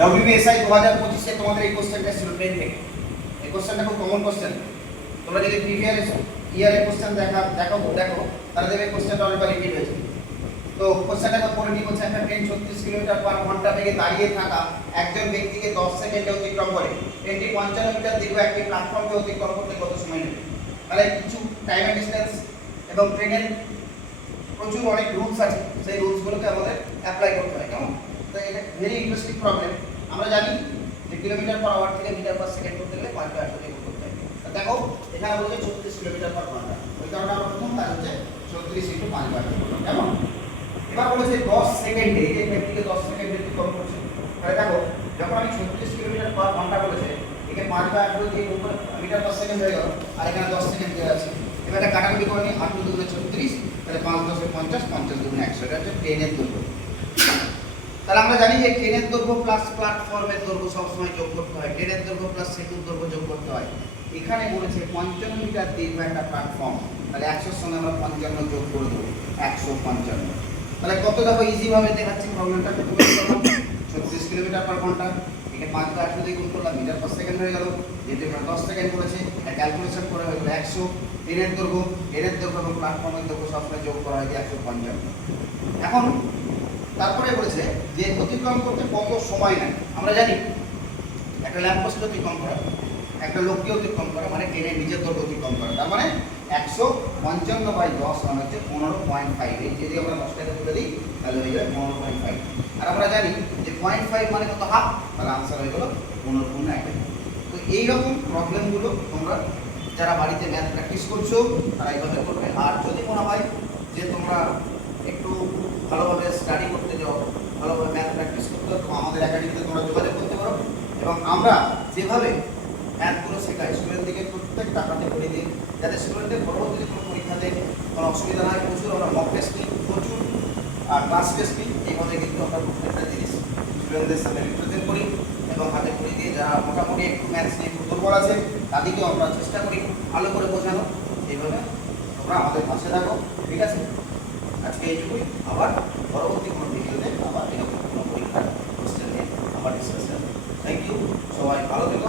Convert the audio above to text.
WBSI 2025 তোমাদের এই কোশ্চেনটা ছিল 10 থেকে। এই কোশ্চেনটা খুব কমন কোশ্চেন। তোমরা যদি প্রিভিয়াস ইয়ারের কোশ্চেন দেখো তাহলে দেখবে কোশ্চেনটা অনেকবার রিপিট হয়েছে। তো কোশ্চেনটা পড়ে নিয়ে বলছে একটা ট্রেন 36 কিলোমিটার পার ঘন্টা বেগে দাঁড়িয়ে থাকা একজন ব্যক্তিকে 10 সেকেন্ডে অতিক্রম করে। ট্রেনটি 55 মিটার দীর্ঘ একটি প্ল্যাটফর্মকে অতিক্রম করতে কত সময় নেবে? তাহলে কিছু টাইম এন্ড ডিসটেন্স এবং ট্রেনের প্রচুর অনেক রুলস আছে, সেই রুলসগুলোকে আমাদের অ্যাপ্লাই করতে হয়, কেমন? তো এটা ভেরি ইন্টারেস্টিং প্রবলেম। আমরা জানি যে কিলোমিটার পার আওয়ার থেকে মিটার পার সেকেন্ড করতে গেলে 5/8 দিয়ে গুণ করতে হয়। তো দেখো এখানে বলেছে 36 কিলোমিটার পার ঘন্টা, ওই কারণে আমরা প্রথম কাজ হচ্ছে 36 × 5/8 করলাম, কেমন? এবার বলেছে 10 সেকেন্ডে, এই ব্যক্তিকে 10 সেকেন্ডে অতিক্রম করছে। তাহলে দেখো যখন আমি 36 কিলোমিটার পার ঘন্টা বলেছে, এখানে 5/8 দিয়ে গুণ করে মিটার পার সেকেন্ড হয়ে গেল, আর এখানে 10 সেকেন্ড দেওয়া আছে। এবার এটা কাটাকুটি করে নিই, 8 × 2 = 36, তাহলে 5 × 10 = 50, 50 × 2 = 100। এটা হচ্ছে ট্রেনের দৈর্ঘ্য। তাহলে আমরা জানি যে ট্রেনের দৈর্ঘ্য প্লাস প্ল্যাটফর্মের দৈর্ঘ্য সবসময় যোগ করতে হয়, ট্রেনের দৈর্ঘ্য প্লাস সেতুর দৈর্ঘ্য যোগ করতে হয়। এখানে বলেছে 55 মিটার দীর্ঘ একটা প্ল্যাটফর্ম, তাহলে 100 এর সঙ্গে আমরা 55 যোগ করে দেবো, 155। তাহলে কত দেখো ইজি ভাবে দেখাচ্ছি প্রবলেমটা। 36 কিলোমিটার পার ঘন্টা, একে 5/8 দিয়ে গুণ করলাম, মিটার পার সেকেন্ড হয়ে গেল। যেহেতু আমরা 10 সেকেন্ড করেছে, এটা ক্যালকুলেশন করে হয়ে গেল 100। ট্রেনের দৈর্ঘ্য এবং প্ল্যাটফর্মের দৈর্ঘ্য সবসময় যোগ করা হয় 155। এখন তারপরে বলেছে যে অতিক্রম করতে কত সময় নেয়। আমরা জানি একটা ল্যাম্পপোস্ট অতিক্রম করা, একটা লোককে অতিক্রম করা মানে ট্রেনের নিজের দৈর্ঘ্য অতিক্রম করা, তার মানে 155/10 মানে হচ্ছে 15.5। এই যদি আমরা 10টাকে তুলে দিই তাহলে হয়ে যাবে 15.5। আর আমরা জানি যে 0.5 মানে কত, হাফ, তাহলে আনসার হয়ে গেল 15/1। তো এইরকম প্রবলেমগুলো তোমরা যারা বাড়িতে ম্যাথ প্র্যাকটিস করছো তারা এইভাবে করবে। আর যদি মনে হয় যে তোমরা একটু ভালোভাবে স্টাডি করতে যাও, ভালোভাবে ম্যাথ প্র্যাকটিস করতে যাও, তো আমাদের একাডেমিতে তোমরা যোগাযোগ করতে পারো। এবং আমরা যেভাবে ম্যাথগুলো শেখাই স্টুডেন্টদেরকে প্রত্যেকটা হাতে করে দিই, যাতে স্টুডেন্টদের পরবর্তীতে কোনো পরীক্ষাতে কোনো অসুবিধা না হয়। প্রচুর আমরা মক টেস্ট নিই, প্রচুর ক্লাস টেস্ট নিই। এইভাবে কিন্তু আমরা প্রত্যেকটা জিনিস স্টুডেন্টদের সাথে রিপ্রেজেন্ট করি এবং হাতে করে দিয়ে যারা মোটামুটি একটু ম্যাথস নিয়ে একটু দুর্বল আছে তাদেরকেও আমরা চেষ্টা করি ভালো করে বোঝানো। এইভাবে তোমরা আমাদের পাশে থাকো, ঠিক আছে? আজকে এইটুকুই, আবার পরবর্তী কোনো ভিডিওতে আবার এরকম কোনো পরীক্ষার কোশ্চেন নিয়ে আবার ডিসকাস করব। থ্যাংক ইউ, সবাই ভালো থেকো।